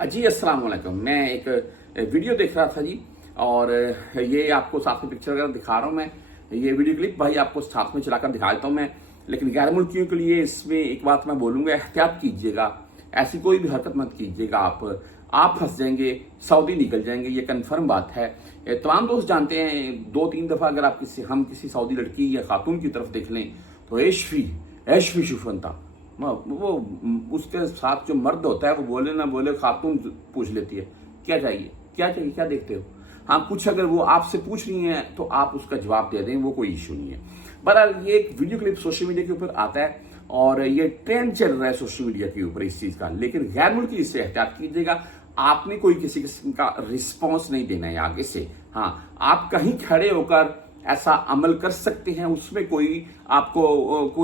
जी अस्सलाम वालेकुम। मैं एक वीडियो देख रहा था जी, और ये आपको साथ में पिक्चर वगैरह दिखा रहा हूँ मैं। ये वीडियो क्लिप भाई आपको साथ में चलाकर दिखा देता हूँ मैं। लेकिन गैर मुल्कियों के लिए इसमें एक बात मैं बोलूँगा, एहतियात कीजिएगा, ऐसी कोई भी हरकत मत कीजिएगा। आप फंस जाएंगे, सऊदी निकल जाएंगे, ये कन्फर्म बात है। तमाम दोस्त जानते हैं, 2-3 दफ़ा अगर आप किसी सऊदी लड़की या खातून की तरफ देख लें तो ऐशवी शुफनता, वो उसके साथ जो मर्द होता है वो बोले ना बोले खातून पूछ लेती है क्या चाहिए क्या देखते हो। हाँ, कुछ अगर वो आपसे पूछ रही हैं तो आप उसका जवाब दे दें, वो कोई इशू नहीं है। बहरहाल ये एक वीडियो क्लिप सोशल मीडिया के ऊपर आता है और ये ट्रेंड चल रहा है सोशल मीडिया के ऊपर इस चीज का। लेकिन गैर मुल्की इससे एहतियात कीजिएगा। आपने कोई किसी किस्म का रिस्पॉन्स नहीं देना है आगे से। हाँ, आप कहीं खड़े होकर ऐसा अमल कर सकते हैं, उसमें कोई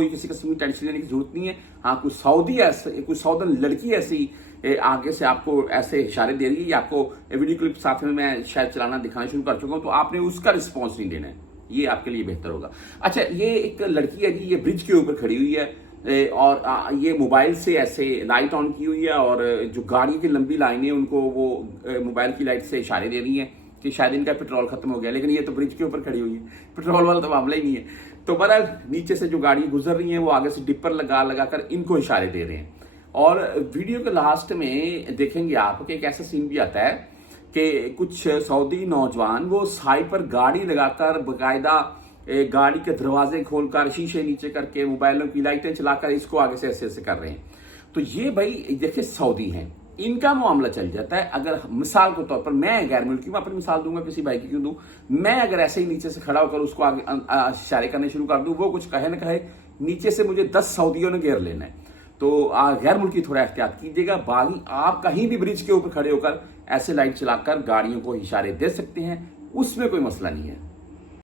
किसी किस्म की टेंशन लेने की जरूरत नहीं है। हाँ, कोई सऊदन लड़की ऐसी आगे से आपको ऐसे इशारे दे रही है, या आपको वीडियो क्लिप साथ में मैं शायद चलाना दिखाना शुरू कर चुका हूं, तो आपने उसका रिस्पॉन्स नहीं देना है। ये आपके लिए बेहतर होगा। अच्छा, ये एक लड़की है जी, ये ब्रिज के ऊपर खड़ी हुई है और ये मोबाइल से ऐसे लाइट ऑन की हुई है, और जो गाड़ी की लंबी लाइनें उनको वो मोबाइल की लाइट से इशारे दे रही हैं कि शायद इनका पेट्रोल खत्म हो गया। लेकिन ये तो ब्रिज के ऊपर खड़ी हुई है, पेट्रोल वाला तो मामला ही नहीं है। तो बहरहाल नीचे से जो गाड़ी गुजर रही है वो आगे से डिपर लगा कर इनको इशारे दे रहे हैं। और वीडियो के लास्ट में देखेंगे आप कि एक ऐसा सीन भी आता है कि कुछ सऊदी नौजवान वो साइड पर गाड़ी लगाकर बाकायदा गाड़ी के दरवाजे खोलकर शीशे नीचे करके मोबाइलों की लाइटें चलाकर इसको आगे से ऐसे कर रहे हैं। तो ये भाई देखिए सऊदी हैं, इनका मामला चल जाता है। अगर मिसाल के तौर पर मैं गैर मुल्की में अपनी मिसाल दूंगा, किसी भाई की क्यों दूं, मैं अगर ऐसे ही नीचे से खड़ा होकर उसको आगे इशारे करने शुरू कर दूं, वो कुछ कहे ना कहे, नीचे से मुझे 10 सऊदियों ने घेर लेना है। तो गैर मुल्की थोड़ा एहतियात कीजिएगा। बाकी आप कहीं भी ब्रिज के ऊपर खड़े होकर ऐसे लाइट चलाकर गाड़ियों को इशारे दे सकते हैं, उसमें कोई मसला नहीं है।